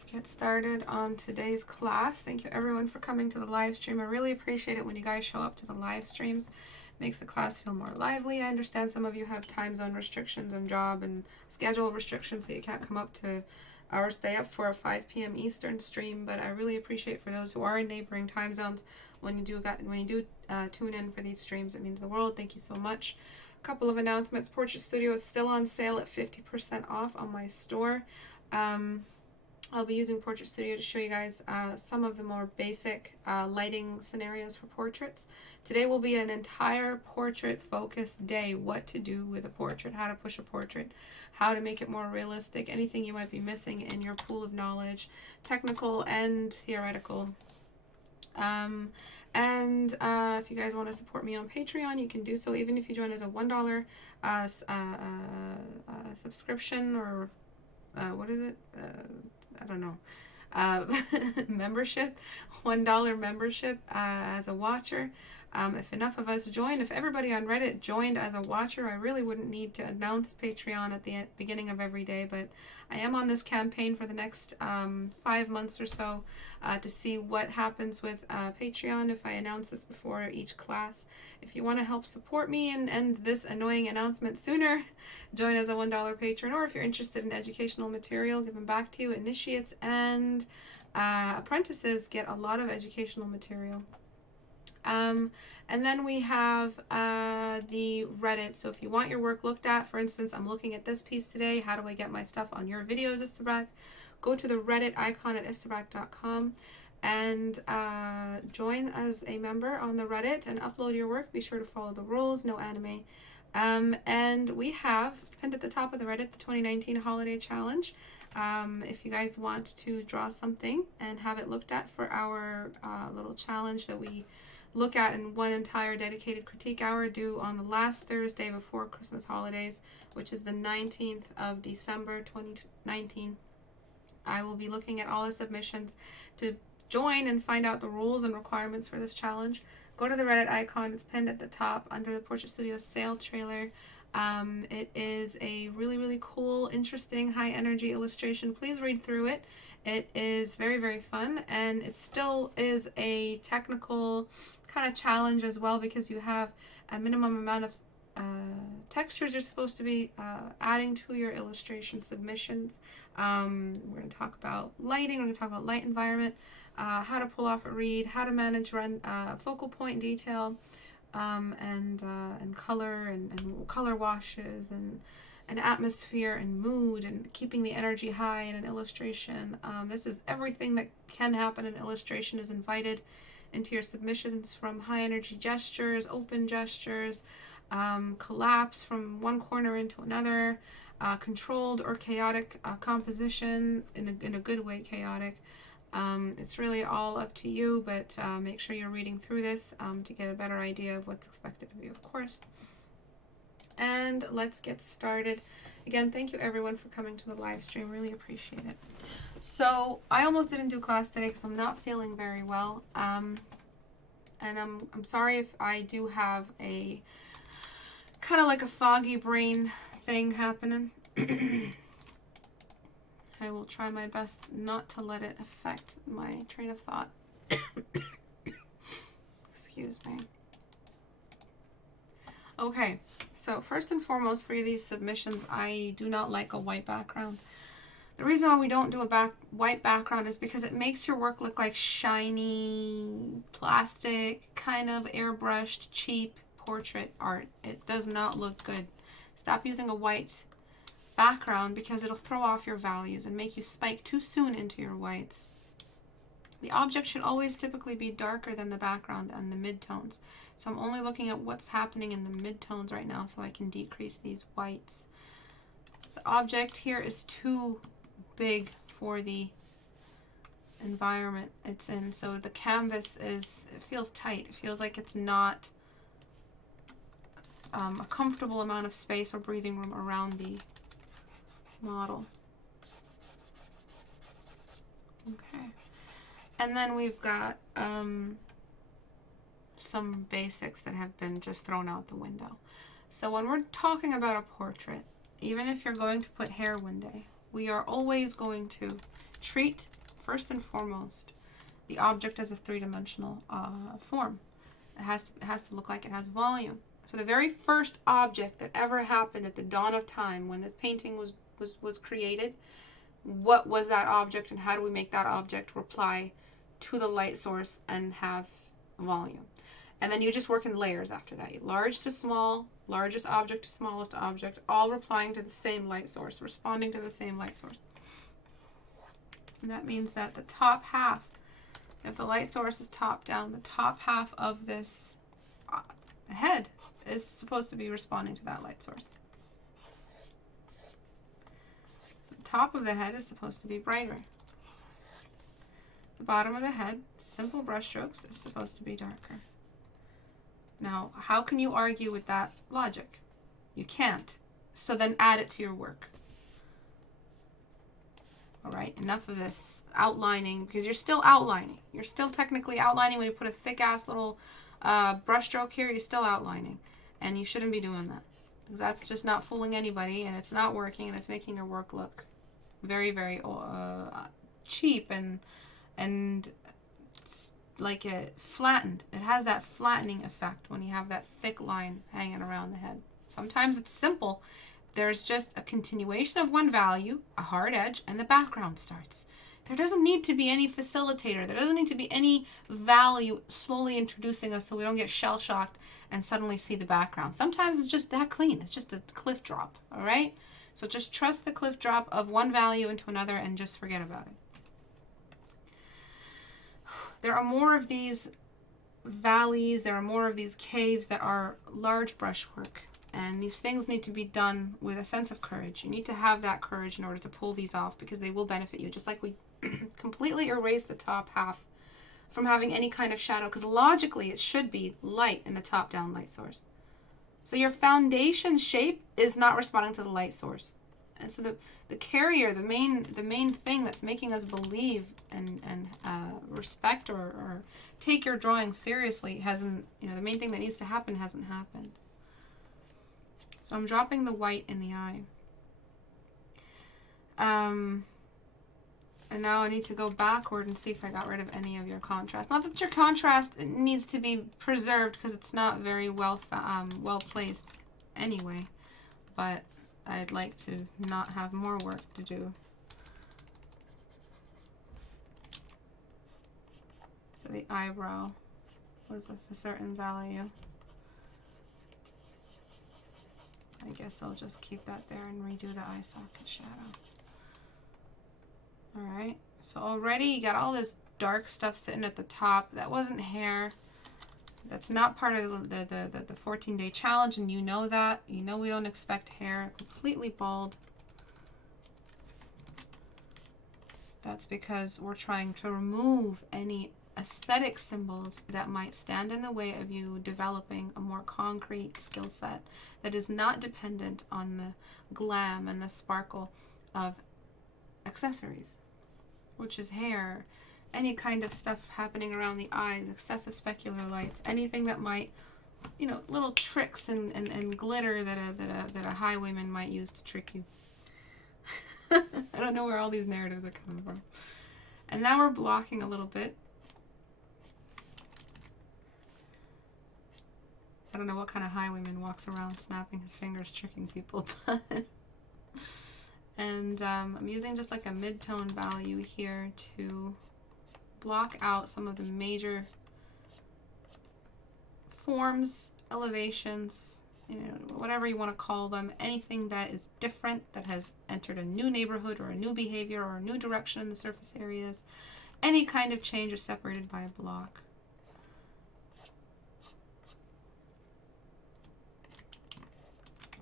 Let's get started on today's class. Thank you everyone for coming to the live stream. I really appreciate it when you guys show up to the live streams. It makes the class feel more lively. I understand some of you have time zone restrictions and job and schedule restrictions, so you can't come up to our stay up for a 5 p.m. Eastern stream, but I really appreciate for those who are in neighboring time zones when you do tune in for these streams. It means the world. Thank you so much. A couple of announcements. Portrait Studio is still on sale at 50% off on my store. I'll be using Portrait Studio to show you guys some of the more basic lighting scenarios for portraits. Today will be an entire portrait focused day. What to do with a portrait, how to push a portrait, how to make it more realistic, anything you might be missing in your pool of knowledge, technical and theoretical. If you guys want to support me on Patreon, you can do so even if you join as a $1 subscription, or what is it? I don't know. Membership, $1 membership as a watcher. If enough of us join, if everybody on Reddit joined as a watcher, I really wouldn't need to announce Patreon at the beginning of every day, but I am on this campaign for the next 5 months or so to see what happens with Patreon if I announce this before each class. If you want to help support me and end this annoying announcement sooner, join as a $1 patron, or if you're interested in educational material given back to you, initiates and apprentices get a lot of educational material. And then we have the Reddit. So if you want your work looked at, for instance, I'm looking at this piece today. How do I get my stuff on your videos, Istebrak? Go to the Reddit icon at istebrak.com and join as a member on the Reddit and upload your work. Be sure to follow the rules, no anime. And we have pinned at the top of the Reddit the 2019 Holiday Challenge. If you guys want to draw something and have it looked at for our little challenge that we look at in one entire dedicated critique hour due on the last Thursday before Christmas holidays, which is the 19th of December 2019. I will be looking at all the submissions. To join and find out the rules and requirements for this challenge, go to the Reddit icon. It's pinned at the top under the Portrait Studio sale trailer. It is a really, really cool, interesting, high energy illustration. Please read through it. It is very, very fun, and it still is a technical kind of challenge as well, because you have a minimum amount of textures you're supposed to be adding to your illustration submissions. We're going to talk about lighting, we're going to talk about light environment, how to pull off a read, how to manage focal point detail, and color and color washes and atmosphere and mood and keeping the energy high in an illustration. This is everything that can happen in illustration is invited into your submissions, from high energy gestures, open gestures, collapse from one corner into another, controlled or chaotic composition, in a good way chaotic. It's really all up to you, but make sure you're reading through this to get a better idea of what's expected of you, of course. And let's get started. Again, thank you everyone for coming to the live stream. Really appreciate it. So I almost didn't do class today because I'm not feeling very well. And I'm sorry if I do have a kind of like a foggy brain thing happening. I will try my best not to let it affect my train of thought. Excuse me. Okay, so first and foremost for these submissions, I do not like a white background. The reason why we don't do a white background is because it makes your work look like shiny, plastic, kind of airbrushed, cheap portrait art. It does not look good. Stop using a white background because it'll throw off your values and make you spike too soon into your whites. The object should always typically be darker than the background and the midtones. So I'm only looking at what's happening in the midtones right now so I can decrease these whites. The object here is too big for the environment it's in. So the canvas it feels tight. It feels like it's not a comfortable amount of space or breathing room around the model. Okay. And then we've got some basics that have been just thrown out the window. So when we're talking about a portrait, even if you're going to put hair one day, we are always going to treat, first and foremost, the object as a three-dimensional form. It has to look like it has volume. So the very first object that ever happened at the dawn of time, when this painting was created, what was that object, and how do we make that object reply to the light source and have volume? And then you just work in layers after that. Large to small, largest object to smallest object, all replying to the same light source, responding to the same light source. And that means that the top half, if the light source is top down, the top half of this head is supposed to be responding to that light source. So the top of the head is supposed to be brighter. The bottom of the head, simple brush strokes, is supposed to be darker. Now, how can you argue with that logic? You can't. So then add it to your work. All right, enough of this outlining, because you're still outlining. You're still technically outlining. When you put a thick-ass little brush stroke here, you're still outlining. And you shouldn't be doing that. That's just not fooling anybody, and it's not working, and it's making your work look very, very cheap and like it flattened. It has that flattening effect when you have that thick line hanging around the head. Sometimes it's simple. There's just a continuation of one value, a hard edge, and the background starts. There doesn't need to be any facilitator. There doesn't need to be any value slowly introducing us so we don't get shell-shocked and suddenly see the background. Sometimes it's just that clean. It's just a cliff drop, all right? So just trust the cliff drop of one value into another and just forget about it. There are more of these valleys, there are more of these caves that are large brushwork. And these things need to be done with a sense of courage. You need to have that courage in order to pull these off, because they will benefit you. Just like we completely erase the top half from having any kind of shadow, because logically it should be light in the top down light source. So your foundation shape is not responding to the light source. And so the carrier, the main thing that's making us believe and respect or take your drawing seriously hasn't, the main thing that needs to happen hasn't happened. So I'm dropping the white in the eye. And now I need to go backward and see if I got rid of any of your contrast. Not that your contrast needs to be preserved, because it's not very well placed anyway. But I'd like to not have more work to do. So the eyebrow was of a certain value. I guess I'll just keep that there and redo the eye socket shadow. Alright, so already you got all this dark stuff sitting at the top. That wasn't hair. That's not part of the 14-day challenge, and you know that. You know we don't expect hair. Completely bald. That's because we're trying to remove any aesthetic symbols that might stand in the way of you developing a more concrete skill set that is not dependent on the glam and the sparkle of accessories, which is hair, any kind of stuff happening around the eyes, excessive specular lights, anything that might, little tricks and glitter that a highwayman might use to trick you. I don't know where all these narratives are coming from. And now we're blocking a little bit. I don't know what kind of highwayman walks around snapping his fingers, tricking people, but and I'm using just like a mid-tone value here to block out some of the major forms, elevations, whatever you want to call them, anything that is different, that has entered a new neighborhood or a new behavior or a new direction in the surface areas. Any kind of change is separated by a block.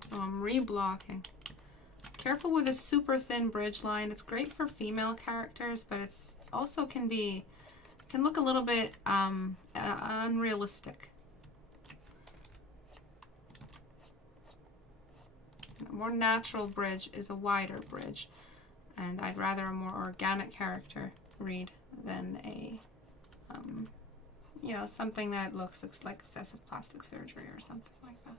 So I'm reblocking. Careful with a super thin bridge line. It's great for female characters, but it's also can look a little bit unrealistic. A more natural bridge is a wider bridge, and I'd rather a more organic character read than a something that looks like excessive plastic surgery or something like that.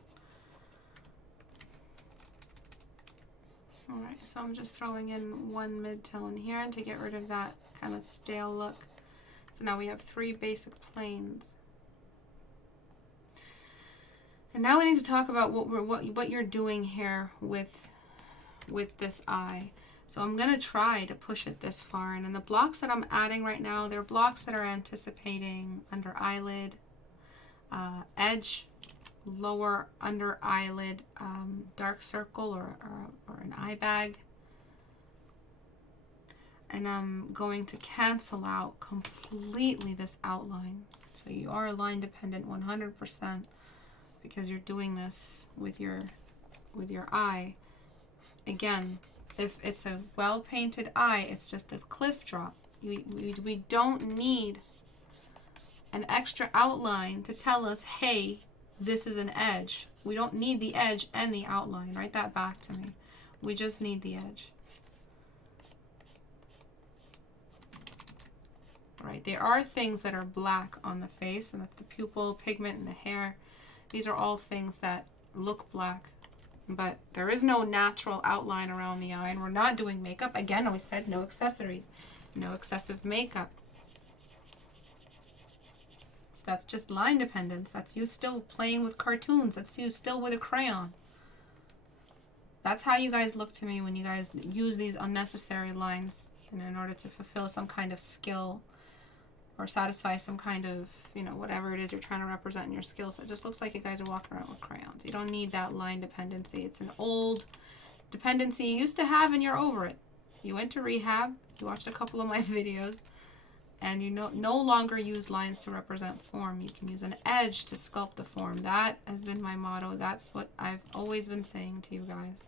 Alright, so I'm just throwing in one mid-tone here to get rid of that kind of stale look. So now we have 3 basic planes. And now we need to talk about what you're doing here with this eye. So I'm going to try to push it this far. And the blocks that I'm adding right now, they're blocks that are anticipating under eyelid, edge, lower under eyelid, dark circle or an eye bag. And I'm going to cancel out completely this outline. So you are line dependent 100% because you're doing this with your eye. Again, if it's a well-painted eye, it's just a cliff drop. We don't need an extra outline to tell us, hey, this is an edge. We don't need the edge and the outline. Write that back to me. We just need the edge. Right, there are things that are black on the face, and the pupil, pigment, and the hair. These are all things that look black, but there is no natural outline around the eye, and we're not doing makeup. Again, we said no accessories, no excessive makeup. So that's just line dependence. That's you still playing with cartoons. That's you still with a crayon. That's how you guys look to me when you guys use these unnecessary lines in order to fulfill some kind of skill or satisfy some kind of, you know, whatever it is you're trying to represent in your skill set. It just looks like you guys are walking around with crayons. You don't need that line dependency. It's an old dependency you used to have and you're over it. You went to rehab, you watched a couple of my videos, and you no longer use lines to represent form. You can use an edge to sculpt the form. That has been my motto. That's what I've always been saying to you guys.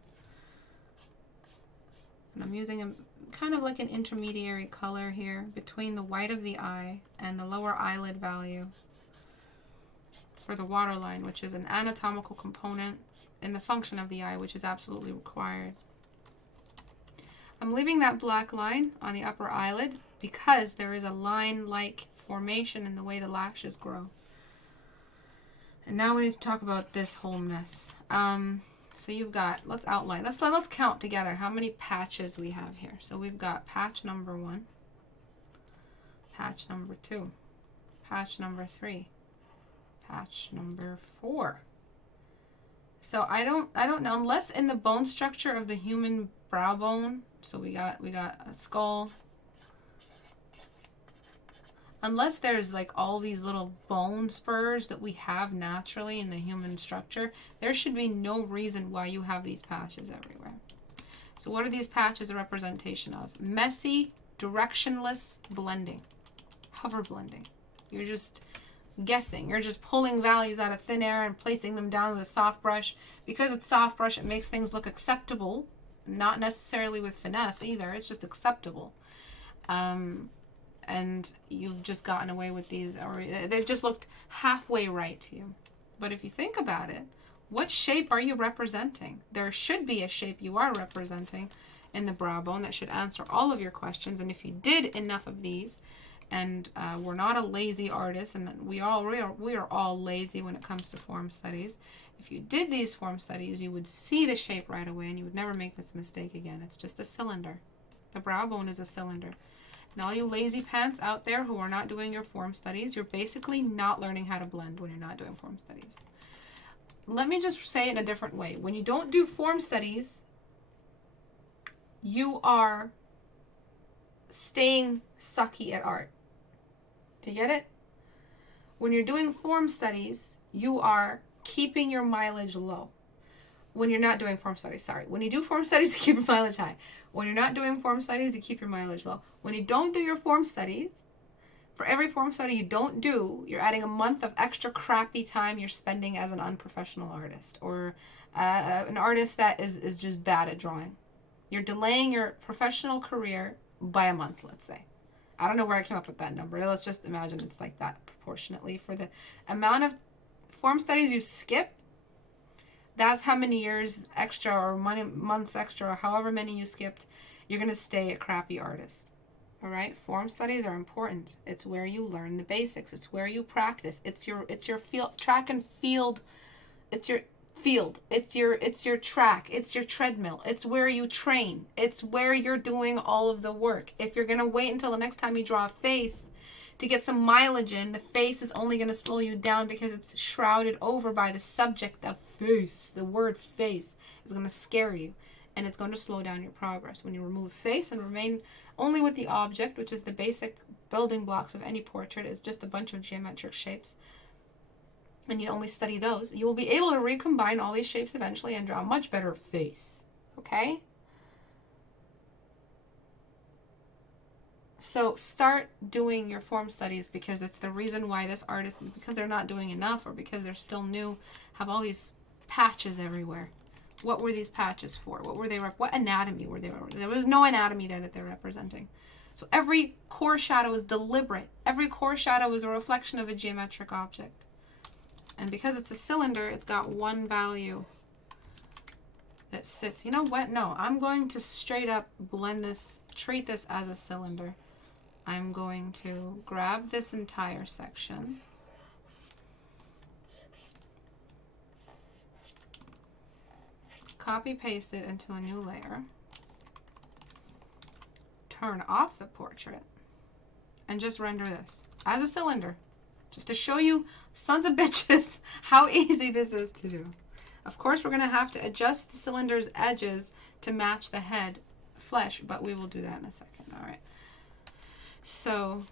And I'm using a kind of like an intermediary color here between the white of the eye and the lower eyelid value for the waterline, which is an anatomical component in the function of the eye, which is absolutely required. I'm leaving that black line on the upper eyelid because there is a line-like formation in the way the lashes grow. And now we need to talk about this whole mess. So you've got, let's outline. Let's count together how many patches we have here. So we've got patch number 1, patch number 2, patch number 3, patch number 4. So I don't know, unless in the bone structure of the human brow bone. So we got a skull. Unless there's like all these little bone spurs that we have naturally in the human structure, there should be no reason why you have these patches everywhere. So what are these patches a representation of? Messy, directionless blending. Hover blending. You're just guessing. You're just pulling values out of thin air and placing them down with a soft brush. Because it's soft brush, it makes things look acceptable. Not necessarily with finesse either. It's just acceptable. And you've just gotten away with these, or they've just looked halfway right to you. But if you think about it, what shape are you representing? There should be a shape you are representing in the brow bone that should answer all of your questions. And if you did enough of these, and we're not a lazy artist, and we are all lazy when it comes to form studies. If you did these form studies, you would see the shape right away, and you would never make this mistake again. It's just a cylinder. The brow bone is a cylinder. And all you lazy pants out there who are not doing your form studies, you're basically not learning how to blend when you're not doing form studies. Let me just say it in a different way. When you don't do form studies, you are staying sucky at art. Do you get it? When you're doing form studies, you are keeping your mileage low. When you're not doing form studies, sorry. When you do form studies, you keep your mileage high. When you're not doing form studies, you keep your mileage low. When you don't do your form studies, for every form study you don't do, you're adding a month of extra crappy time you're spending as an unprofessional artist or an artist that is just bad at drawing. You're delaying your professional career by a month, let's say. I don't know where I came up with that number. Let's just imagine it's like that proportionately. For the amount of form studies you skip, that's how many years extra or months extra or however many you skipped, you're going to stay a crappy artist. All right? Form studies are important. It's where you learn the basics. It's where you practice. It's your field, track and field. It's your field. It's your track. It's your treadmill. It's where you train. It's where you're doing all of the work. If you're going to wait until the next time you draw a face to get some mileage in, the face is only going to slow you down because it's shrouded over by the subject of face. The word face is going to scare you, and it's going to slow down your progress. When you remove face and remain only with the object, which is the basic building blocks of any portrait, is just a bunch of geometric shapes, and you only study those, you will be able to recombine all these shapes eventually and draw a much better face. Okay? So start doing your form studies, because it's the reason why this artist, because they're not doing enough or because they're still new, have all these patches everywhere. What were these patches for? What were they? What anatomy were they? There was no anatomy there that they're representing. So every core shadow is deliberate. Every core shadow is a reflection of a geometric object. And because it's a cylinder, it's got one value that sits. You know what? No, I'm going to straight up blend this, treat this as a cylinder. I'm going to grab this entire section. Copy paste it into a new layer. Turn off the portrait and just render this as a cylinder, just to show you, sons of bitches, how easy this is to do. Of course, we're going to have to adjust the cylinder's edges to match the head flesh, but we will do that in a second. All right. So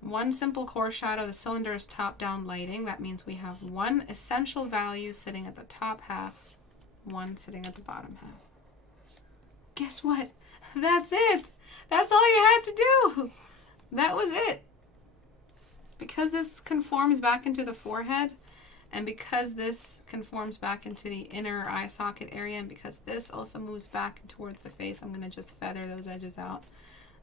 one simple core shadow, the cylinder is top-down lighting. That means we have one essential value sitting at the top half, one sitting at the bottom half. Guess what? That's it. That's all you had to do. That was it. Because this conforms back into the forehead, and because this conforms back into the inner eye socket area, and because this also moves back towards the face, I'm going to just feather those edges out.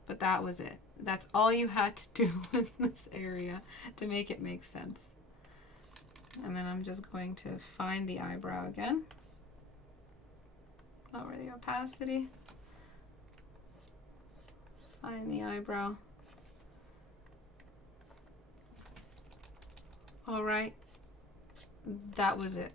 But that was it. That's all you had to do in this area to make it make sense. And then I'm just going to find the eyebrow again. Lower the opacity. Find the eyebrow. All right. That was it.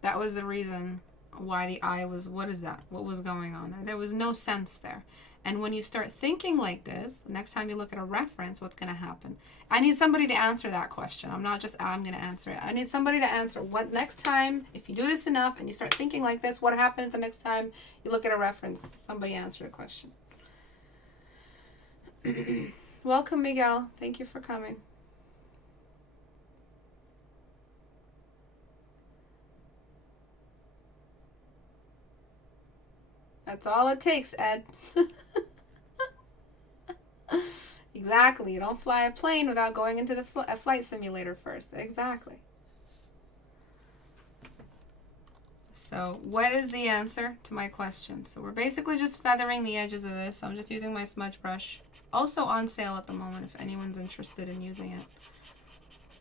That was the reason why the eye was, what is that? What was going on there? There was no sense there. And when you start thinking like this, next time you look at a reference, what's going to happen? I need somebody to answer that question. I'm not just, I'm going to answer it. I need somebody to answer what next time, if you do this enough and you start thinking like this, what happens the next time you look at a reference? Somebody answer the question. Welcome, Miguel. Thank you for coming. That's all it takes, Ed. Exactly. You don't fly a plane without going into a flight simulator first. Exactly. So what is the answer to my question? So we're basically just feathering the edges of this. I'm just using my smudge brush. Also on sale at the moment if anyone's interested in using it.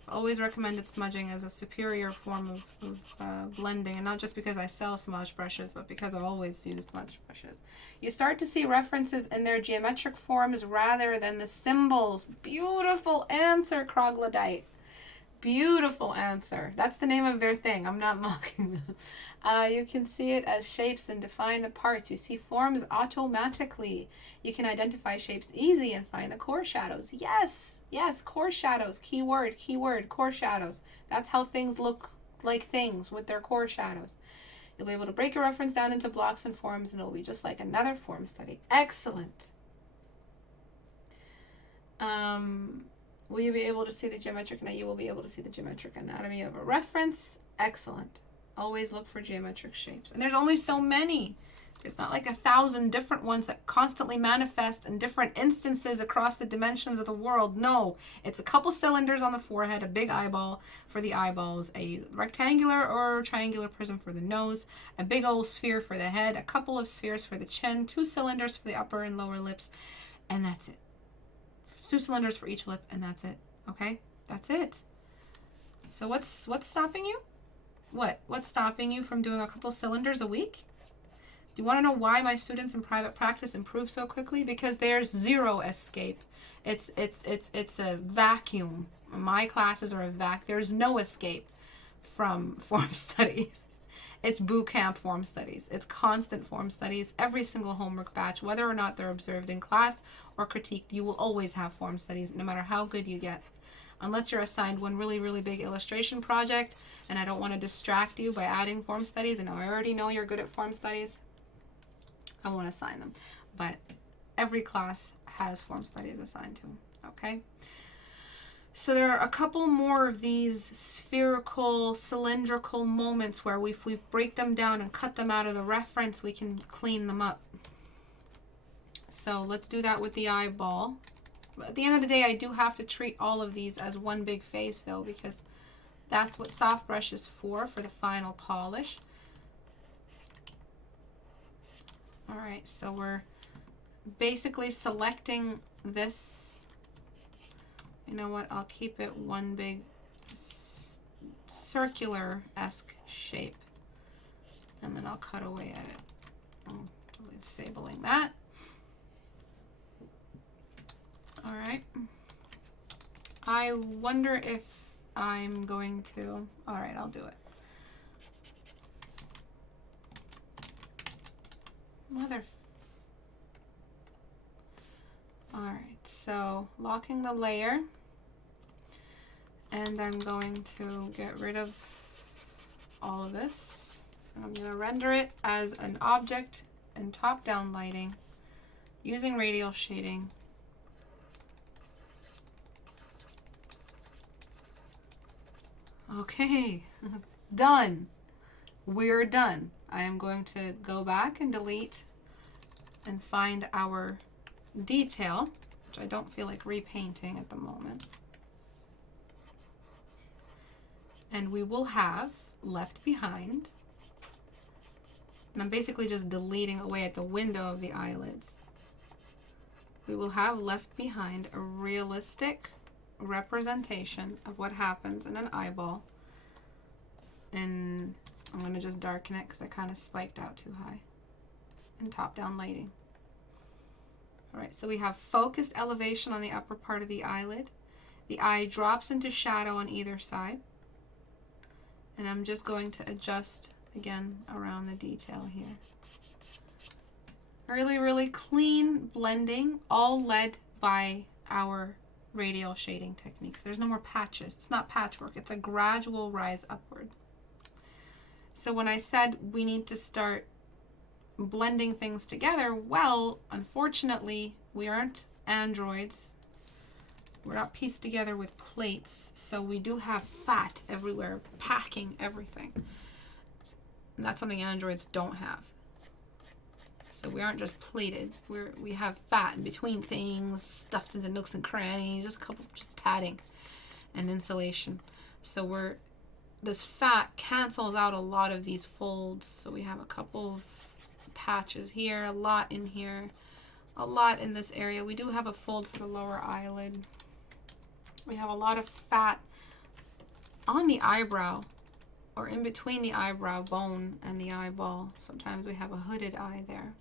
I've always recommended smudging as a superior form of blending, and not just because I sell smudge brushes, but because I've always used smudge brushes. You start to see references in their geometric forms rather than the symbols. Beautiful answer, Kroglodyte. Beautiful answer. That's the name of their thing. I'm not mocking them. You can see it as shapes and define the parts. You see forms automatically. You can identify shapes easy and find the core shadows. Yes, yes, core shadows. Keyword, core shadows. That's how things look like things with their core shadows. You'll be able to break a reference down into blocks and forms, and it'll be just like another form study. Excellent. Will you be able to see the geometric anatomy? You will be able to see the geometric anatomy of a reference. Excellent. Always look for geometric shapes. And there's only so many. It's not like 1,000 different ones that constantly manifest in different instances across the dimensions of the world. No, it's a couple cylinders on the forehead, a big eyeball for the eyeballs, a rectangular or triangular prism for the nose, a big old sphere for the head, a couple of spheres for the chin, 2 cylinders for the upper and lower lips, and that's it. 2 cylinders for each lip, and that's it. Okay? That's it. So what's stopping you? What's stopping you from doing a couple cylinders a week? Do you want to know why my students in private practice improve so quickly? Because there's zero escape. It's a vacuum. My classes are a vac. There's no escape from form studies. It's boot camp form studies. It's constant form studies. Every single homework batch, whether or not they're observed in class or critiqued, you will always have form studies, no matter how good you get. Unless you're assigned one really, really big illustration project, and I don't want to distract you by adding form studies, and I already know you're good at form studies, I won't assign them. But every class has form studies assigned to them, okay? So there are a couple more of these spherical, cylindrical moments where if we break them down and cut them out of the reference, we can clean them up. So let's do that with the eyeball. At the end of the day, I do have to treat all of these as one big face, though, because that's what soft brush is for the final polish. All right, so we're basically selecting this. You know what? I'll keep it one big circular-esque shape, and then I'll cut away at it. I'm disabling that. All right. I wonder if I'm going to, all right, I'll do it. All right, so locking the layer, and I'm going to get rid of all of this. I'm going to render it as an object in top-down lighting using radial shading. Okay, done. We're done. I am going to go back and delete and find our detail, which I don't feel like repainting at the moment. And we will have left behind, and I'm basically just deleting away at the window of the eyelids. We will have left behind a realistic representation of what happens in an eyeball. And I'm going to just darken it because I kind of spiked out too high. And top-down lighting. All right, so we have focused elevation on the upper part of the eyelid. The eye drops into shadow on either side. And I'm just going to adjust again around the detail here. Really, really clean blending, all led by our radial shading techniques. There's no more patches. It's not patchwork. It's a gradual rise upward. So when I said we need to start blending things together, well, unfortunately, we aren't androids. We're not pieced together with plates, so we do have fat everywhere, packing everything. And that's something androids don't have. So we aren't just plated. We have fat in between things, stuffed into nooks and crannies, just padding and insulation. So this fat cancels out a lot of these folds. So we have a couple of patches here, a lot in here, a lot in this area. We do have a fold for the lower eyelid. We have a lot of fat on the eyebrow, or in between the eyebrow bone and the eyeball. Sometimes we have a hooded eye there.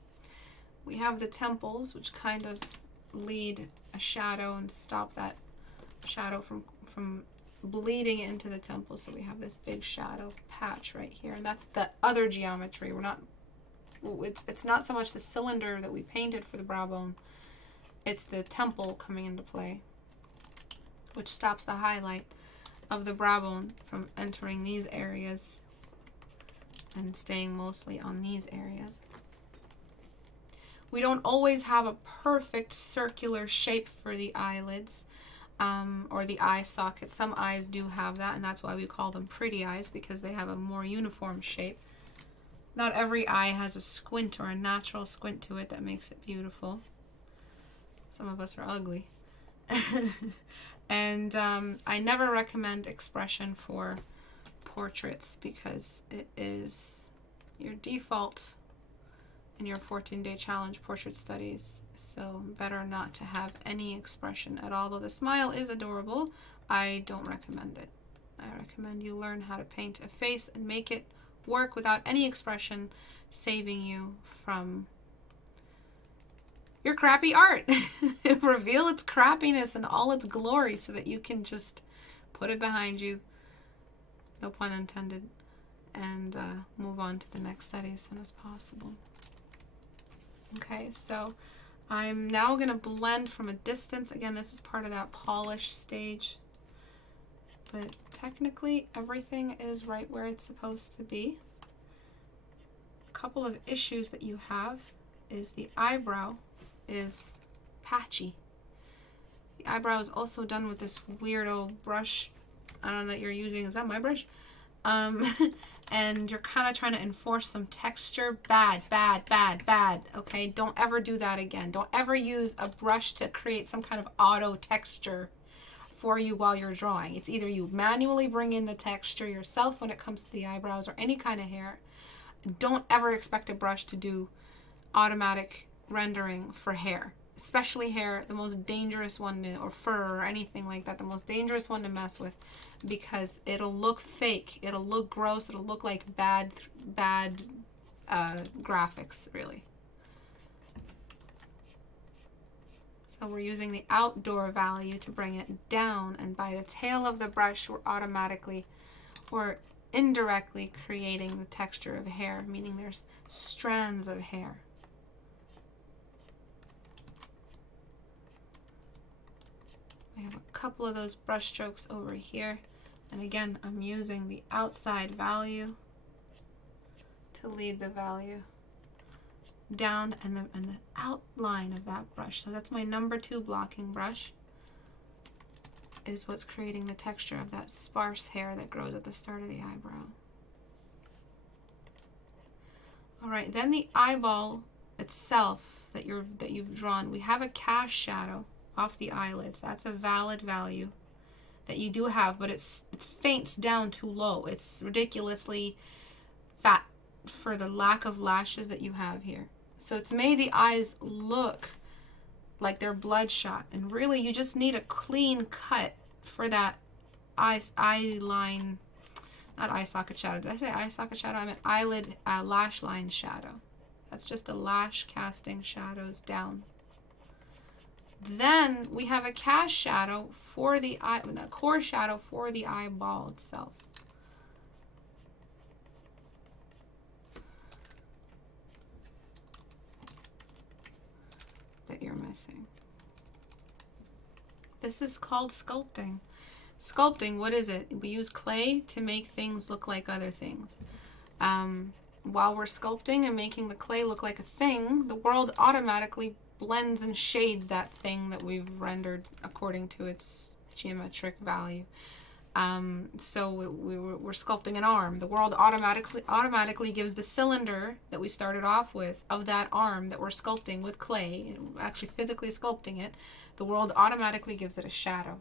We have the temples, which kind of lead a shadow and stop that shadow from bleeding into the temple. So we have this big shadow patch right here, and that's the other geometry. It's not so much the cylinder that we painted for the brow bone, it's the temple coming into play, which stops the highlight of the brow bone from entering these areas and staying mostly on these areas. We don't always have a perfect circular shape for the eyelids or the eye socket. Some eyes do have that, and that's why we call them pretty eyes, because they have a more uniform shape. Not every eye has a squint or a natural squint to it that makes it beautiful. Some of us are ugly. And I never recommend expression for portraits because it is your default in your 14-day challenge portrait studies. So better not to have any expression at all. Though the smile is adorable, I don't recommend it. I recommend you learn how to paint a face and make it work without any expression, saving you from your crappy art. Reveal its crappiness in all its glory so that you can just put it behind you no pun intended, and move on to the next study as soon as possible. Okay, so I'm now going to blend from a distance. Again, this is part of that polish stage, but technically everything is right where it's supposed to be. A couple of issues that you have is the eyebrow is patchy. The eyebrow is also done with this weirdo brush, I don't know, that you're using. Is that my brush? And you're kind of trying to enforce some texture. Bad, bad, bad, bad. Okay, don't ever do that again. Don't ever use a brush to create some kind of auto texture for you while you're drawing. It's either you manually bring in the texture yourself when it comes to the eyebrows or any kind of hair. Don't ever expect a brush to do automatic rendering for hair, especially hair, the most dangerous one to, or fur or anything like that, the most dangerous one to mess with, because it'll look fake, it'll look gross, it'll look like bad graphics, really. So we're using the outdoor value to bring it down, and by the tail of the brush we're automatically or indirectly creating the texture of hair, meaning there's strands of hair. I have a couple of those brush strokes over here, and again I'm using the outside value to lead the value down and the outline of that brush. So that's my number 2 blocking brush, is what's creating the texture of that sparse hair that grows at the start of the eyebrow. All right, then the eyeball itself that you've drawn, we have a cast shadow off the eyelids. That's a valid value that you do have, but it faints down too low. It's ridiculously fat for the lack of lashes that you have here. So it's made the eyes look like they're bloodshot, and really you just need a clean cut for that eye line, not eye socket shadow. Did I say eye socket shadow? I meant eyelid lash line shadow. That's just the lash casting shadows down. Then we have a cast shadow for the eye, a core shadow for the eyeball itself. That you're missing. This is called sculpting. Sculpting, what is it? We use clay to make things look like other things. While we're sculpting and making the clay look like a thing, the world automatically blends and shades that thing that we've rendered according to its geometric value. So we're sculpting an arm. The world automatically gives the cylinder that we started off with of that arm that we're sculpting with clay, actually physically sculpting it. The world automatically gives it a shadow.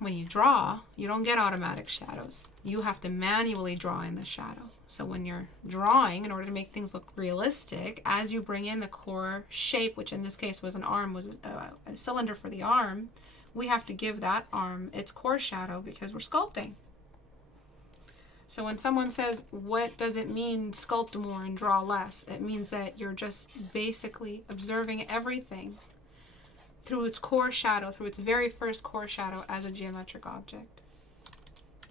When you draw, you don't get automatic shadows. You have to manually draw in the shadow. So when you're drawing, in order to make things look realistic, as you bring in the core shape, which in this case was an arm, was a cylinder for the arm, we have to give that arm its core shadow because we're sculpting. So when someone says, what does it mean sculpt more and draw less? It means that you're just basically observing everything through its core shadow, through its very first core shadow as a geometric object.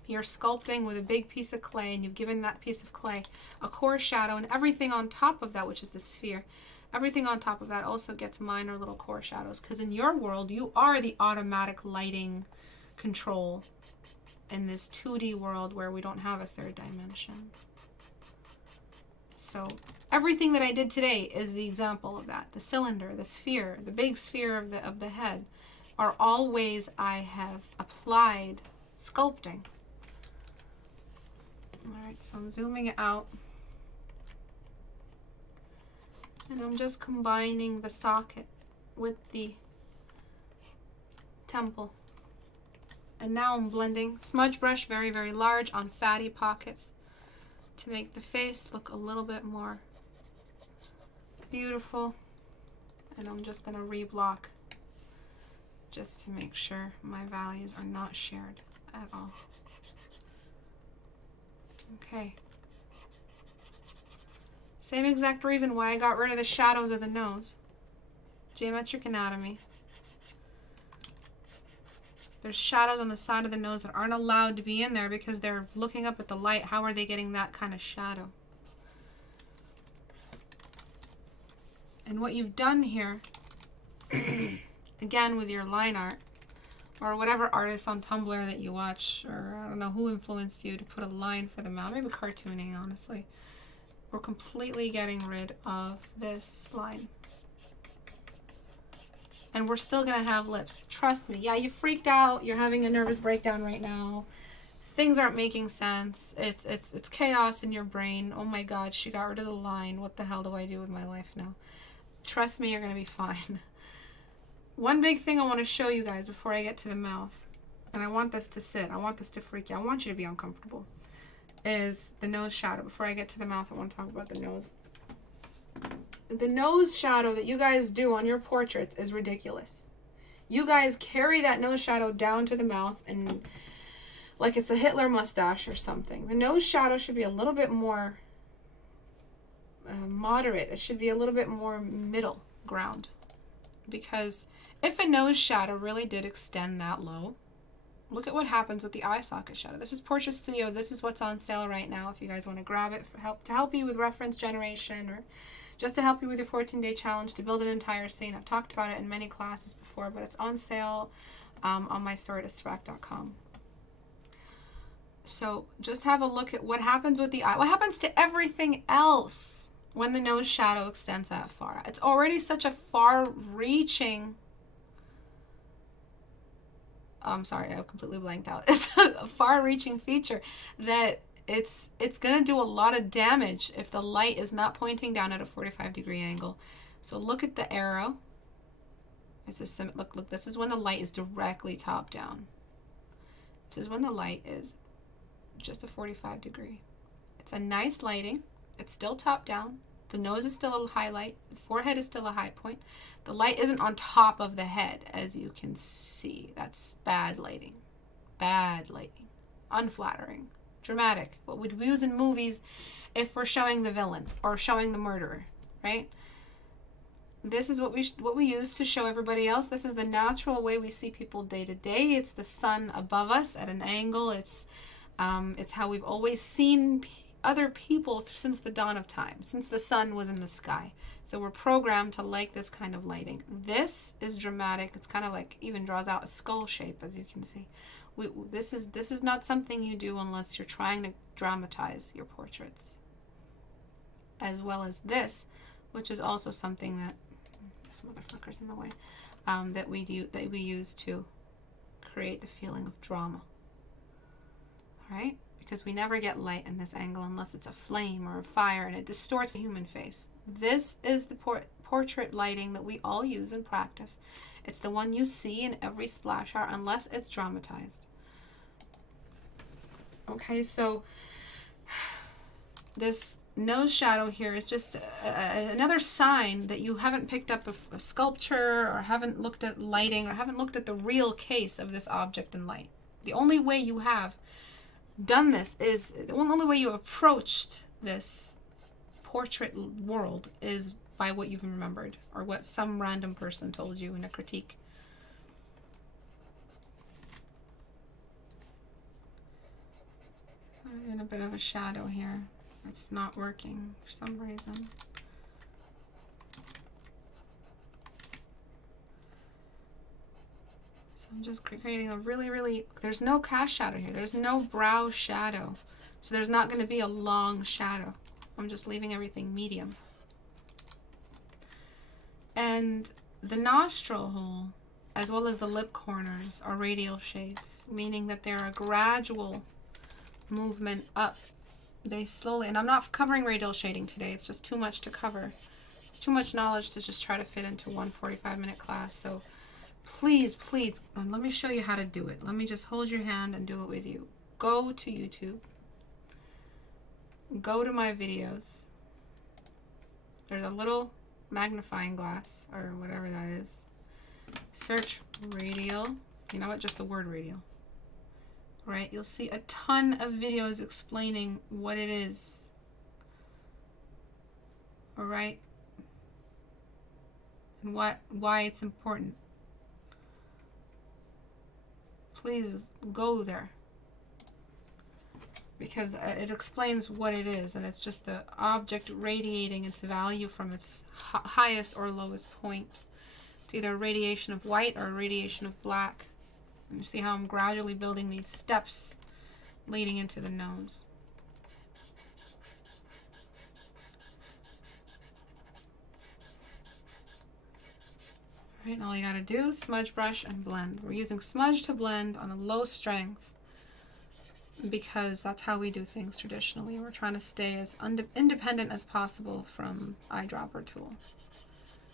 You're sculpting with a big piece of clay, and you've given that piece of clay a core shadow, and everything on top of that, which is the sphere, everything on top of that also gets minor little core shadows, because in your world, you are the automatic lighting control in this 2D world where we don't have a third dimension. So everything that I did today is the example of that. The cylinder, the sphere, the big sphere of the head are all ways I have applied sculpting. Alright, so I'm zooming out. And I'm just combining the socket with the temple. And now I'm blending smudge brush very, very large on fatty pockets to make the face look a little bit more beautiful. And I'm just going to reblock just to make sure my values are not shared at all. Okay. Same exact reason why I got rid of the shadows of the nose. Geometric anatomy. There's shadows on the side of the nose that aren't allowed to be in there because they're looking up at the light. How are they getting that kind of shadow? And what you've done here, again with your line art, or whatever artist on Tumblr that you watch, or I don't know who influenced you to put a line for the mouth, maybe cartooning, honestly. We're completely getting rid of this line. And we're still going to have lips. Trust me. Yeah, you freaked out. You're having a nervous breakdown right now. Things aren't making sense. It's chaos in your brain. Oh my God, she got rid of the line. What the hell do I do with my life now? Trust me, you're going to be fine. One big thing I want to show you guys before I get to the mouth, and I want this to sit, I want this to freak you, I want you to be uncomfortable, is the nose shadow. Before I get to the mouth, I want to talk about the nose. The nose shadow that you guys do on your portraits is ridiculous. You guys carry that nose shadow down to the mouth and like it's a Hitler mustache or something. The nose shadow should be a little bit more moderate. It should be a little bit more middle ground. Because if a nose shadow really did extend that low, look at what happens with the eye socket shadow. This is Portrait Studio. This is what's on sale right now if you guys want to grab it for help, to help you with reference generation, or just to help you with your 14-day challenge to build an entire scene. I've talked about it in many classes before, but it's on sale on my store at istebrak.com. So just have a look at what happens with the eye. What happens to everything else when the nose shadow extends that far? It's already such a far-reaching... I'm sorry, I completely blanked out. It's a far-reaching feature that it's going to do a lot of damage if the light is not pointing down at a 45-degree angle. So look at the arrow. It's a look, this is when the light is directly top down. This is when the light is just a 45-degree. It's a nice lighting. It's still top down. The nose is still a highlight. The forehead is still a high point. The light isn't on top of the head, as you can see. That's bad lighting. Bad lighting. Unflattering. Dramatic. What we'd use in movies if we're showing the villain or showing the murderer, right? This is what we use to show everybody else. This is the natural way we see people day to day. It's the sun above us at an angle. It's how we've always seen other people since the dawn of time, since the sun was in the sky. So we're programmed to like this kind of lighting. This is dramatic. It's kind of like even draws out a skull shape, as you can see. This is not something you do unless you're trying to dramatize your portraits. As well as this, which is also something that this motherfucker's in the way, that we use to create the feeling of drama. All right. Because we never get light in this angle unless it's a flame or a fire, and it distorts the human face. This is the portrait lighting that we all use in practice. It's the one you see in every splash art unless it's dramatized. Okay, so this nose shadow here is just another sign that you haven't picked up a sculpture, or haven't looked at lighting, or haven't looked at the real case of this object in light. The only way you have done this is, the only way you approached this portrait world is by what you've remembered, or what some random person told you in a critique. I'm in a bit of a shadow here. It's not working for some reason. So I'm just creating a really, there's no cast shadow here. There's no brow shadow. So there's not going to be a long shadow. I'm just leaving everything medium. And the nostril hole, as well as the lip corners, are radial shades, meaning that they're a gradual movement up. They slowly, and I'm not covering radial shading today. It's just too much to cover. It's too much knowledge to just try to fit into one 45-minute class. So please, let me show you how to do it. Let me just hold your hand and do it with you. Go to YouTube. Go to my videos. There's a little magnifying glass, or whatever that is. Search radial. You know what? Just the word radial. Right? You'll see a ton of videos explaining what it is. All right? And why it's important. please go there. Because it explains what it is, and it's just the object radiating its value from its highest or lowest point. It's either a radiation of white or a radiation of black. And you see how I'm gradually building these steps leading into the nose. All right, and all you gotta do, smudge brush and blend. We're using smudge to blend on a low strength, because that's how we do things traditionally. We're trying to stay as independent as possible from eyedropper tool.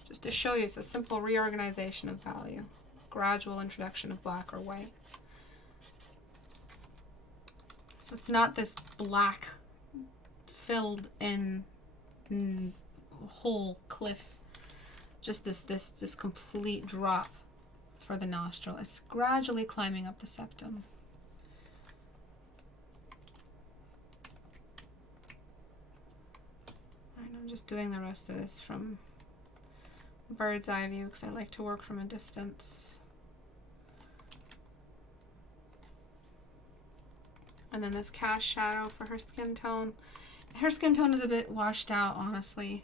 Just to show you, it's a simple reorganization of value. Gradual introduction of black or white. So it's not this black filled in whole cliff. Just this complete drop for the nostril. It's gradually climbing up the septum. I'm just doing the rest of this from bird's eye view because I like to work from a distance. And then this cast shadow for her skin tone. Her skin tone is a bit washed out, honestly.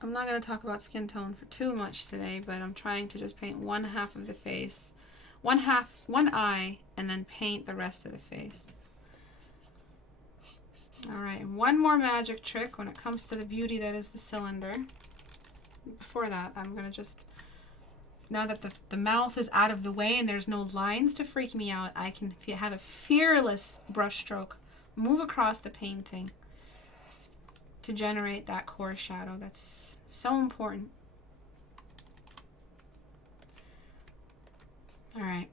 I'm not going to talk about skin tone for too much today, but I'm trying to just paint one half of the face, one eye, and then paint the rest of the face. Alright, one more magic trick when it comes to the beauty that is the cylinder. Before that, I'm going to just, now that the mouth is out of the way and there's no lines to freak me out, I can have a fearless brush stroke move across the painting to generate that core shadow. That's so important. Alright.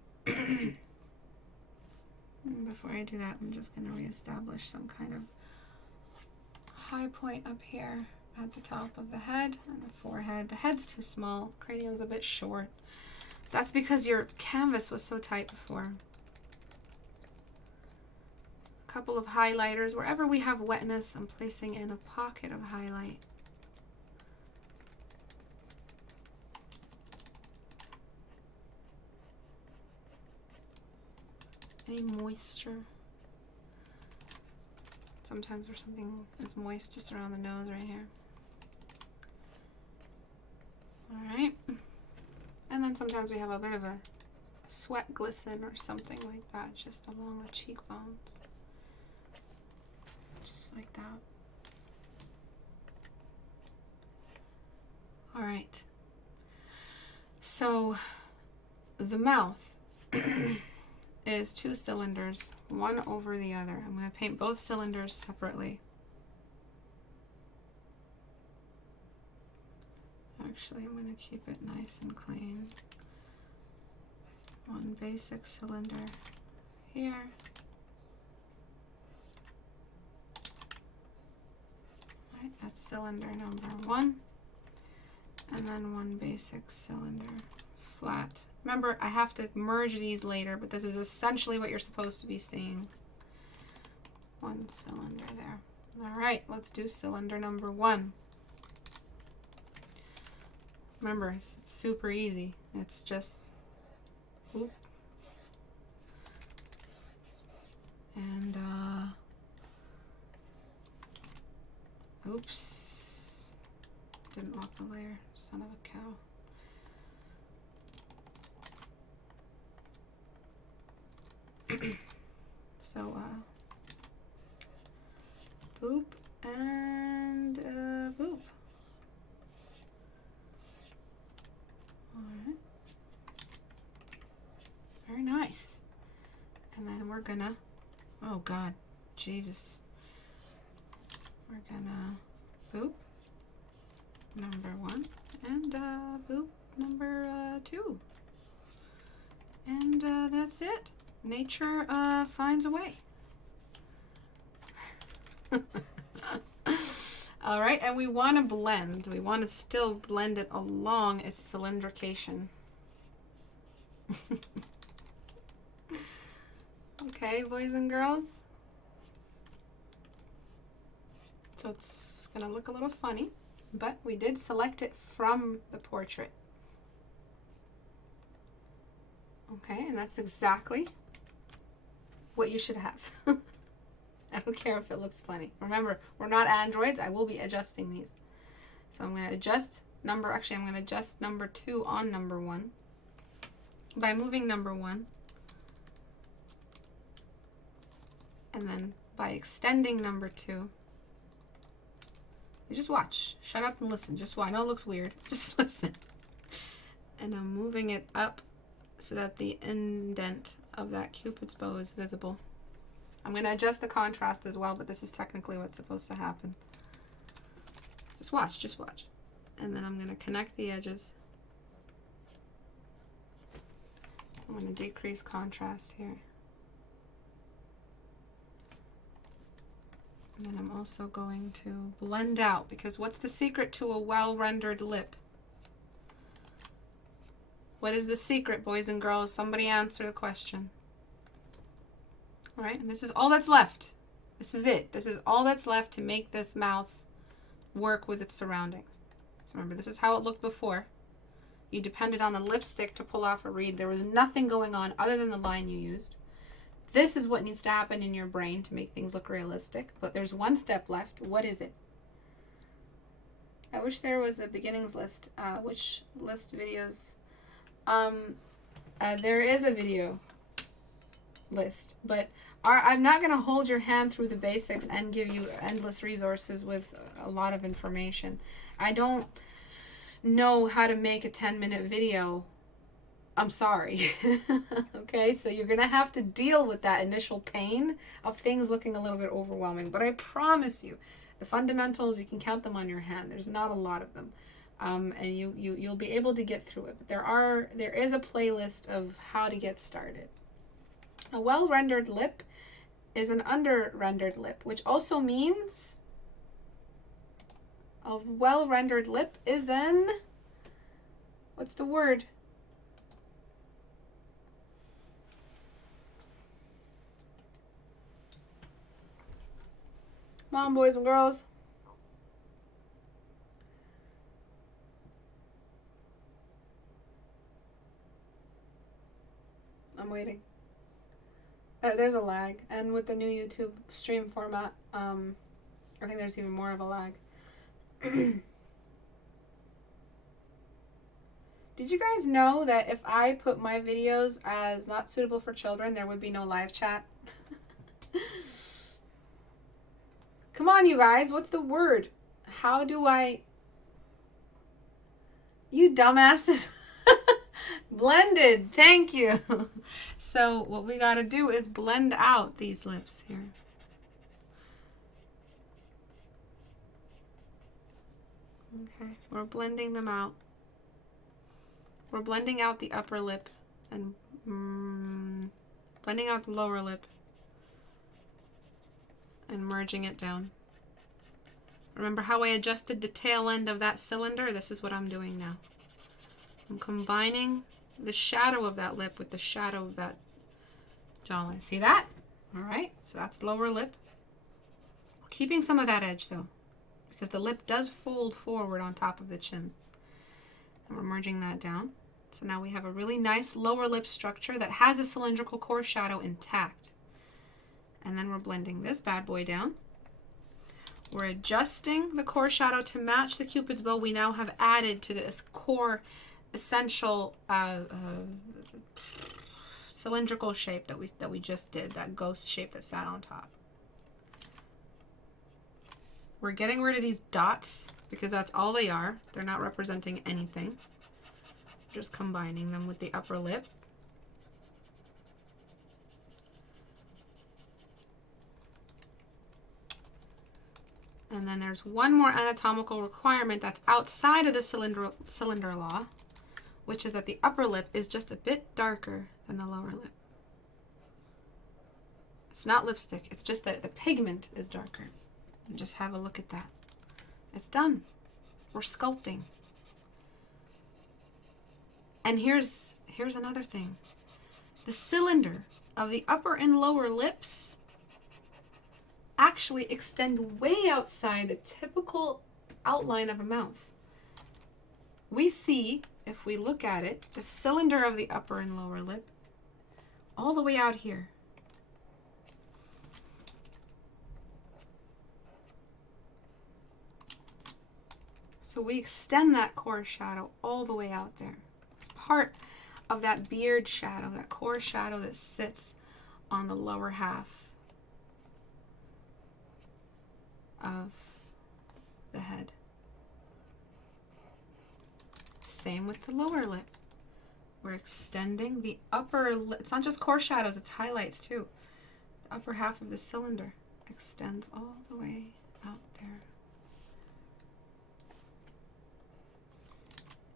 Before I do that, I'm just going to reestablish some kind of high point up here at the top of the head and the forehead. The head's too small. Cranium's a bit short. That's because your canvas was so tight before. A couple of highlighters. Wherever we have wetness, I'm placing in a pocket of highlight. Any moisture. Sometimes there's something is moist just around the nose right here. Alright. And then sometimes we have a bit of a sweat glisten or something like that just along the cheekbones. Just like that. Alright. So the mouth is two cylinders, one over the other. I'm going to paint both cylinders separately. Actually, I'm going to keep it nice and clean. One basic cylinder here. Right, that's cylinder number 1. And then one basic cylinder flat. Remember, I have to merge these later, but this is essentially what you're supposed to be seeing. One cylinder there. All right, let's do cylinder number 1. Remember, it's super easy. It's just, whoop. And, oops. Didn't lock the layer, son of a cow. So, boop and boop. Alright. Very nice. And then we're gonna, oh God, Jesus. We're gonna boop number 1 and boop number 2. And that's it. Nature finds a way. All right, and we want to blend. We want to still blend it along its cylindrication. Okay, boys and girls. So it's going to look a little funny, but we did select it from the portrait. Okay, and that's exactly what you should have. I don't care if it looks funny. Remember, we're not androids. I will be adjusting these. So I'm going to adjust number, actually I'm going to adjust number 2 on number 1 by moving number 1. And then by extending number 2. You just watch. Shut up and listen. Just watch. I know it looks weird. Just listen. And I'm moving it up so that the indent of that Cupid's bow is visible. I'm going to adjust the contrast as well, but this is technically what's supposed to happen. Just watch, just watch. And then I'm going to connect the edges. I'm going to decrease contrast here. And then I'm also going to blend out, because what's the secret to a well-rendered lip? What is the secret, boys and girls? Somebody answer the question. All right, and this is all that's left. This is it. This is all that's left to make this mouth work with its surroundings. So remember, this is how it looked before. You depended on the lipstick to pull off a read. There was nothing going on other than the line you used. This is what needs to happen in your brain to make things look realistic. But there's one step left. What is it? I wish there was a beginnings list. Which list videos? There is a video list, but I'm not going to hold your hand through the basics and give you endless resources with a lot of information. I don't know how to make a 10-minute video. I'm sorry. Okay, so you're going to have to deal with that initial pain of things looking a little bit overwhelming. But I promise you, the fundamentals, you can count them on your hand. There's not a lot of them. And you'll be able to get through it. But there is a playlist of how to get started. A well-rendered lip is an under-rendered lip, which also means a well-rendered lip is an, what's the word? Come on, boys and girls. I'm waiting. There's a lag, and with the new YouTube stream format, I think there's even more of a lag. Did you guys know that if I put my videos as not suitable for children, there would be no live chat? Come on, you guys, what's the word? How do I... You dumbasses. Blended, thank you. So what we got to do is blend out these lips here. Okay, we're blending them out. We're blending out the upper lip and blending out the lower lip and merging it down. Remember how I adjusted the tail end of that cylinder? This is what I'm doing now. I'm combining the shadow of that lip with the shadow of that jawline. See that? All right, so that's lower lip. We're keeping some of that edge though, because the lip does fold forward on top of the chin. And we're merging that down. So now we have a really nice lower lip structure that has a cylindrical core shadow intact. And then we're blending this bad boy down. We're adjusting the core shadow to match the Cupid's bow we now have added to this core essential cylindrical shape that we just did, that ghost shape that sat on top. We're getting rid of these dots because that's all they are. They're not representing anything. Just combining them with the upper lip. And then there's one more anatomical requirement that's outside of the cylinder law, which is that the upper lip is just a bit darker than the lower lip. It's not lipstick, it's just that the pigment is darker. And just have a look at that. It's done. We're sculpting. And here's another thing. The cylinder of the upper and lower lips actually extend way outside the typical outline of a mouth. We see, if we look at it, the cylinder of the upper and lower lip all the way out here. So we extend that core shadow all the way out there. It's part of that beard shadow, that core shadow that sits on the lower half of the head. Same with the lower lip. We're extending the upper lip. It's not just core shadows, it's highlights too. The upper half of the cylinder extends all the way out there.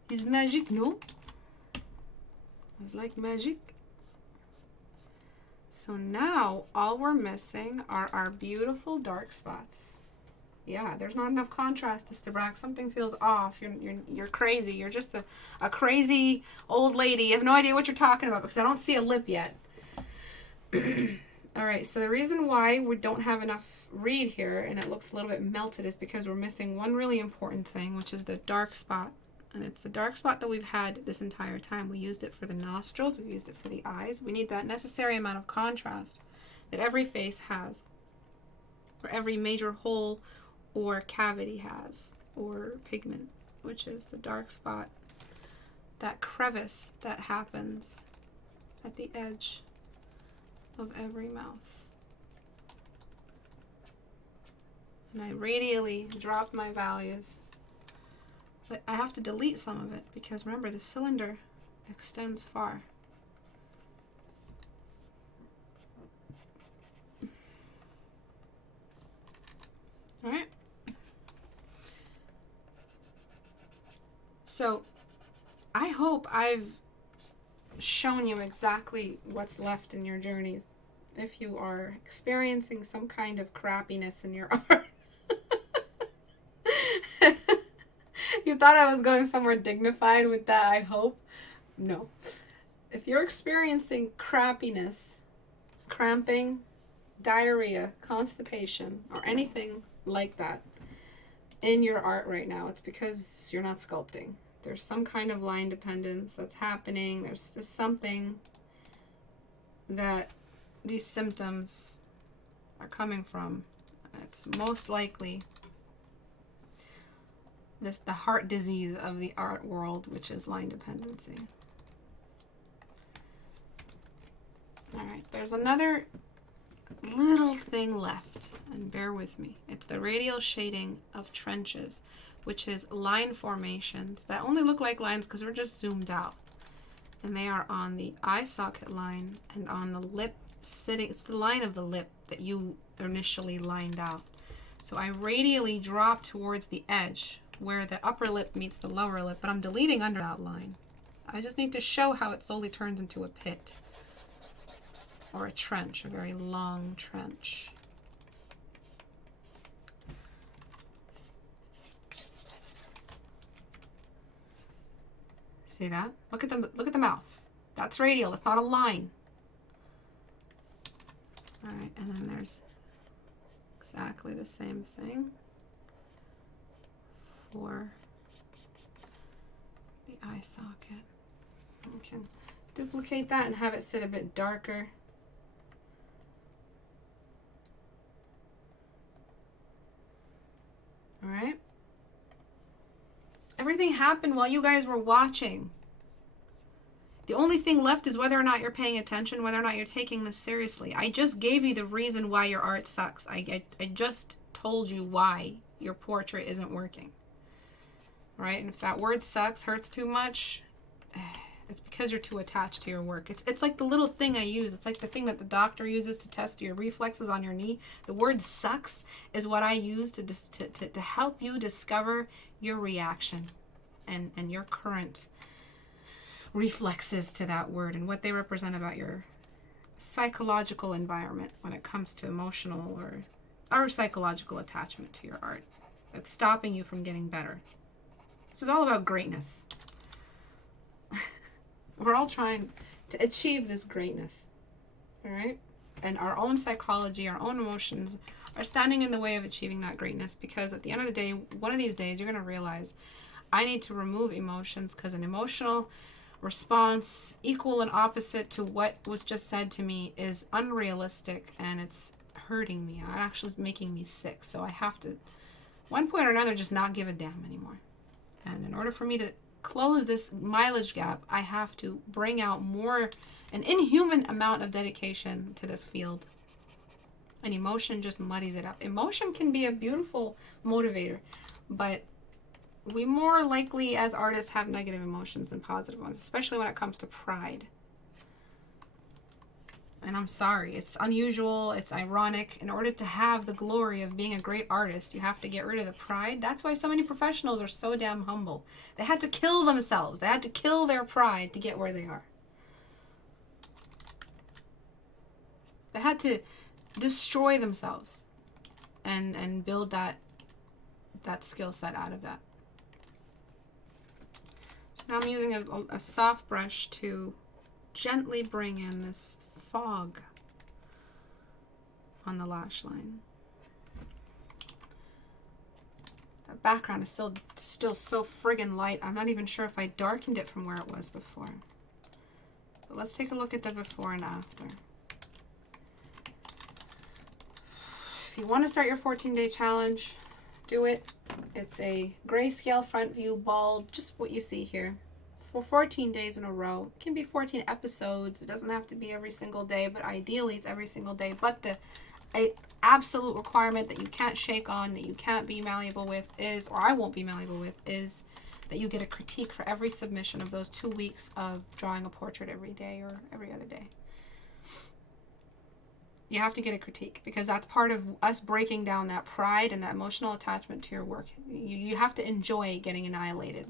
It's magic, no? It's like magic. So now all we're missing are our beautiful dark spots. Yeah, there's not enough contrast, Istebrak. Something feels off. You're crazy. You're just a crazy old lady. You have no idea what you're talking about because I don't see a lip yet. All right, so the reason why we don't have enough read here and it looks a little bit melted is because we're missing one really important thing, which is the dark spot. And it's the dark spot that we've had this entire time. We used it for the nostrils. We used it for the eyes. We need that necessary amount of contrast that every face has, or every major hole or cavity has, or pigment, which is the dark spot, that crevice that happens at the edge of every mouth. And I radially dropped my values. But I have to delete some of it because remember the cylinder extends far. All right. So I hope I've shown you exactly what's left in your journeys. If you are experiencing some kind of crappiness in your art. You thought I was going somewhere dignified with that, I hope. No. If you're experiencing crappiness, cramping, diarrhea, constipation, or anything like that in your art right now, it's because you're not sculpting. There's some kind of line dependence that's happening. There's just something that these symptoms are coming from. It's most likely the heart disease of the art world, which is line dependency. All right, there's another little thing left, and bear with me. It's the radial shading of trenches, which is line formations that only look like lines because we're just zoomed out. And they are on the eye socket line and on the lip sitting. It's the line of the lip that you initially lined out. So I radially drop towards the edge where the upper lip meets the lower lip, but I'm deleting under that line. I just need to show how it slowly turns into a pit or a trench, a very long trench. See that? Look at the mouth. That's radial. That's not a line. All right, and then there's exactly the same thing for the eye socket. We can duplicate that and have it sit a bit darker. All right. Everything happened while you guys were watching. The only thing left is whether or not you're paying attention, whether or not you're taking this seriously. I just gave you the reason why your art sucks. I just told you why your portrait isn't working. Right? And if that word sucks, hurts too much, it's because you're too attached to your work. It's like the little thing I use. It's like the thing that the doctor uses to test your reflexes on your knee. The word sucks is what I use to help you discover your reaction and your current reflexes to that word and what they represent about your psychological environment when it comes to emotional or psychological attachment to your art. It's stopping you from getting better. This is all about greatness. We're all trying to achieve this greatness, all right? And our own psychology, our own emotions are standing in the way of achieving that greatness because at the end of the day, one of these days, you're going to realize I need to remove emotions because an emotional response equal and opposite to what was just said to me is unrealistic, and it's hurting me. It actually is making me sick. So I have to, one point or another, just not give a damn anymore. And in order for me to close this mileage gap, I have to bring out more, an inhuman amount of dedication to this field. And emotion just muddies it up. Emotion can be a beautiful motivator, but we more likely as artists have negative emotions than positive ones, especially when it comes to pride. And I'm sorry, it's unusual, it's ironic. In order to have the glory of being a great artist, you have to get rid of the pride. That's why so many professionals are so damn humble. They had to kill themselves. They had to kill their pride to get where they are. They had to destroy themselves and build that skill set out of that. So now I'm using a soft brush to gently bring in this fog on the lash line. The background is still so friggin' light. I'm not even sure if I darkened it from where it was before. But let's take a look at the before and after. If you want to start your 14-day challenge, do it. It's a grayscale front view bald, just what you see here, for 14 days in a row. It can be 14 episodes. It doesn't have to be every single day, but ideally it's every single day. But the absolute requirement that you can't shake on, that you can't be malleable with is, or I won't be malleable with, is that you get a critique for every submission of those 2 weeks of drawing a portrait every day or every other day. You have to get a critique, because that's part of us breaking down that pride and that emotional attachment to your work. You have to enjoy getting annihilated.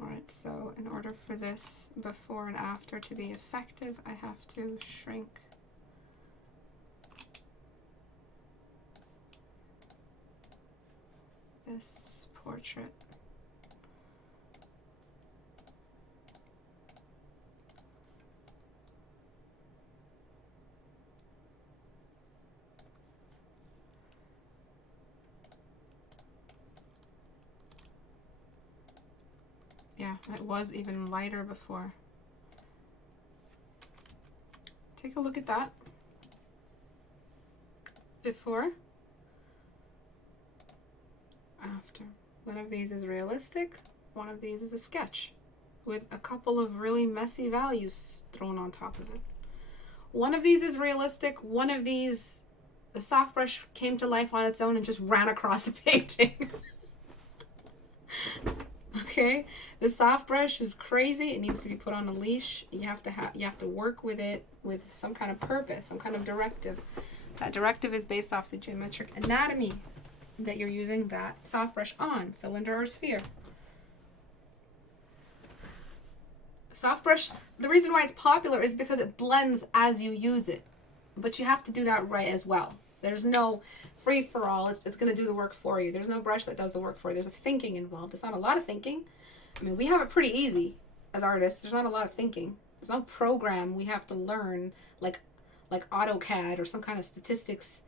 Alright, so in order for this before and after to be effective, I have to shrink this portrait. Yeah, it was even lighter before. Take a look at that. Before. After. One of these is realistic. One of these is a sketch with a couple of really messy values thrown on top of it. One of these is realistic. One of these, the soft brush came to life on its own and just ran across the painting. Okay, the soft brush is crazy. It needs to be put on a leash. You have to work with it with some kind of purpose, some kind of directive. That directive is based off the geometric anatomy that you're using that soft brush on, cylinder or sphere. Soft brush, the reason why it's popular is because it blends as you use it, but you have to do that right as well. There's no free for all. It's going to do the work for you. There's no brush that does the work for you. There's a thinking involved. It's not a lot of thinking. I mean, we have it pretty easy as artists. There's not a lot of thinking. There's no program we have to learn like AutoCAD or some kind of statistics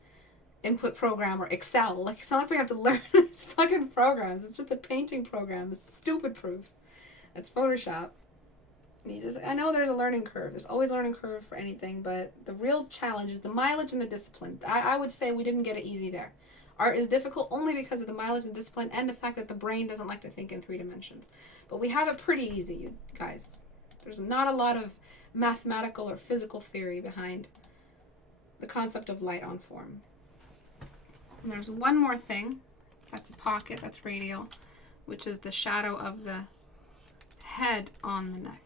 input program or Excel. Like, it's not like we have to learn these fucking programs. It's just a painting program. It's stupid proof. It's Photoshop. I know there's a learning curve. There's always a learning curve for anything, but the real challenge is the mileage and the discipline. I would say we didn't get it easy there. Art is difficult only because of the mileage and discipline and the fact that the brain doesn't like to think in 3 dimensions. But we have it pretty easy, you guys. There's not a lot of mathematical or physical theory behind the concept of light on form. And there's one more thing. That's a pocket, that's radial, which is the shadow of the head on the neck.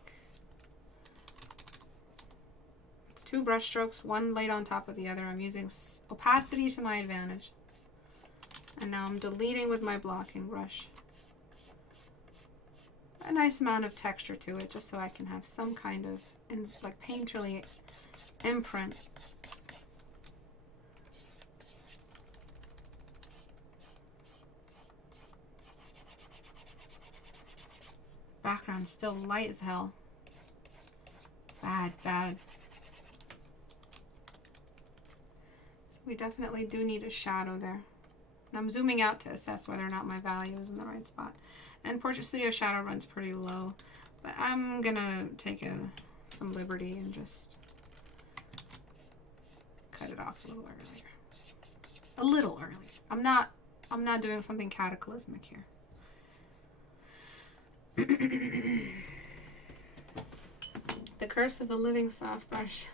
2 brush strokes, one laid on top of the other. I'm using opacity to my advantage. And now I'm deleting with my blocking brush a nice amount of texture to it, just so I can have some kind of like painterly imprint. Background still light as hell. Bad. We definitely do need a shadow there. And I'm zooming out to assess whether or not my value is in the right spot. And Portrait Studio shadow runs pretty low. But I'm gonna take some liberty and just cut it off a little earlier. A little earlier. I'm not doing something cataclysmic here. The curse of the living soft brush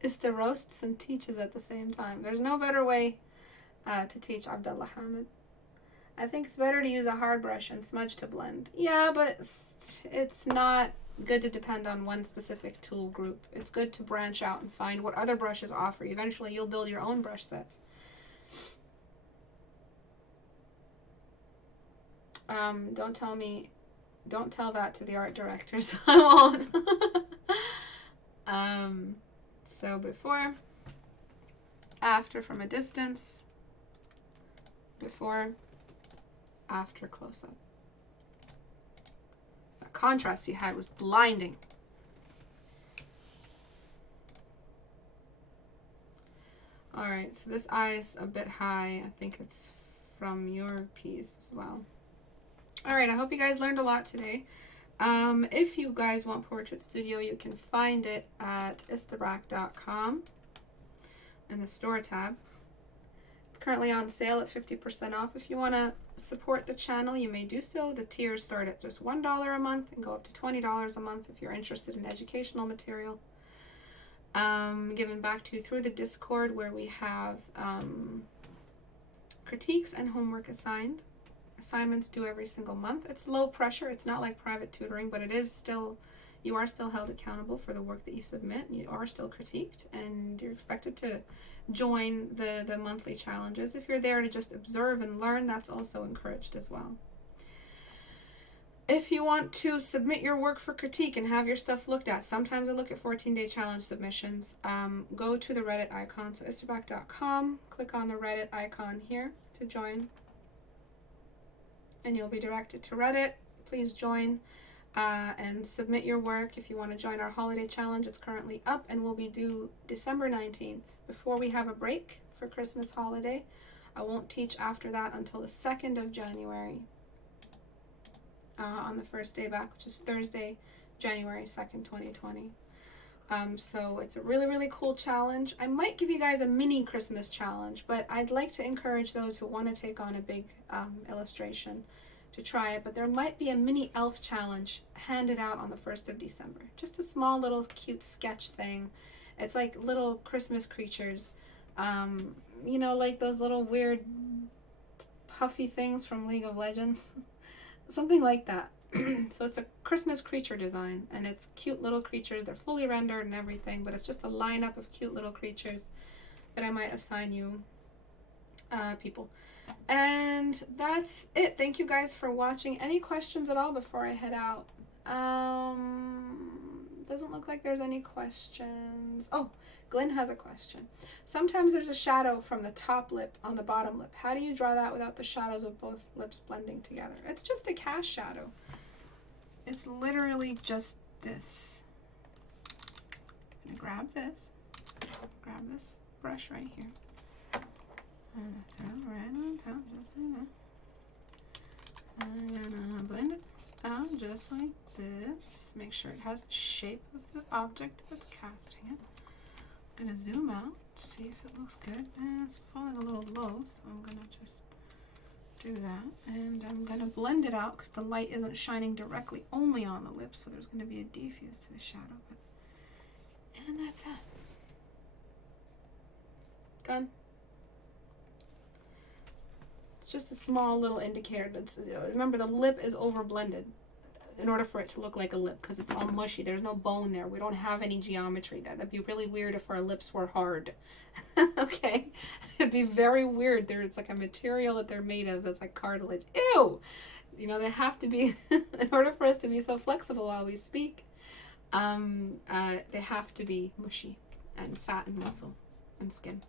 is to roast some teaches at the same time. There's no better way to teach Abdullah Hamid. I think it's better to use a hard brush and smudge to blend. Yeah, but it's not good to depend on one specific tool group. It's good to branch out and find what other brushes offer. Eventually, you'll build your own brush sets. Don't tell that to the art directors. I won't. So before, after from a distance, before, after close-up. The contrast you had was blinding. All right, so this eye is a bit high. I think it's from your piece as well. All right, I hope you guys learned a lot today. If you guys want Portrait Studio, you can find it at istebrak.com in the store tab. It's currently on sale at 50% off. If you want to support the channel, you may do so. The tiers start at just $1 a month and go up to $20 a month if you're interested in educational material. Given back to you through the Discord, where we have critiques and homework assignments due every single month. It's low pressure. It's not like private tutoring, but it is still, you are still held accountable for the work that you submit. You are still critiqued, and you're expected to join the monthly challenges. If you're there to just observe and learn, that's also encouraged as well. If you want to submit your work for critique and have your stuff looked at, sometimes I look at 14-day challenge submissions. Go to the Reddit icon, so istebrak.com, click on the Reddit icon here to join, and you'll be directed to Reddit. Please join and submit your work. If you want to join our holiday challenge, it's currently up and will be due December 19th, before we have a break for Christmas holiday. I won't teach after that until the 2nd of January. On the first day back, which is Thursday, January 2nd, 2020. So it's a really, really cool challenge. I might give you guys a mini Christmas challenge, but I'd like to encourage those who want to take on a big illustration to try it. But there might be a mini elf challenge handed out on the 1st of December. Just a small little cute sketch thing. It's like little Christmas creatures. You know, like those little weird puffy things from League of Legends. Something like that. So it's a Christmas creature design, and it's cute little creatures. They're fully rendered and everything, but it's just a lineup of cute little creatures that I might assign you people. And that's it. Thank you guys for watching. Any questions at all before I head out? Doesn't look like there's any questions. Oh, Glenn has a question. Sometimes there's a shadow from the top lip on the bottom lip. How do you draw that without the shadows of both lips blending together? It's just a cast shadow. It's literally just this. I'm gonna grab this brush right here. And throw it right on top, just like that. I'm gonna blend it out just like this. Make sure it has the shape of the object that's casting it. I'm gonna zoom out, see if it looks good. And it's falling a little low, so I'm gonna just do that. And I'm gonna blend it out because the light isn't shining directly only on the lips, so there's gonna be a diffuse to the shadow. And that's it. Done. It's just a small little indicator. Remember, the lip is over blended in order for it to look like a lip, because it's all mushy. There's no bone there. We don't have any geometry there. That'd be really weird if our lips were hard. Okay? It'd be very weird. It's like a material that they're made of that's like cartilage. Ew! You know, they have to be, in order for us to be so flexible while we speak, they have to be mushy and fat and muscle and skin.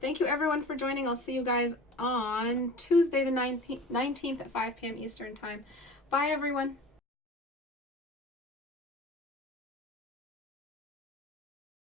Thank you everyone for joining. I'll see you guys on Tuesday the 19th at 5 p.m. Eastern Time. Bye everyone.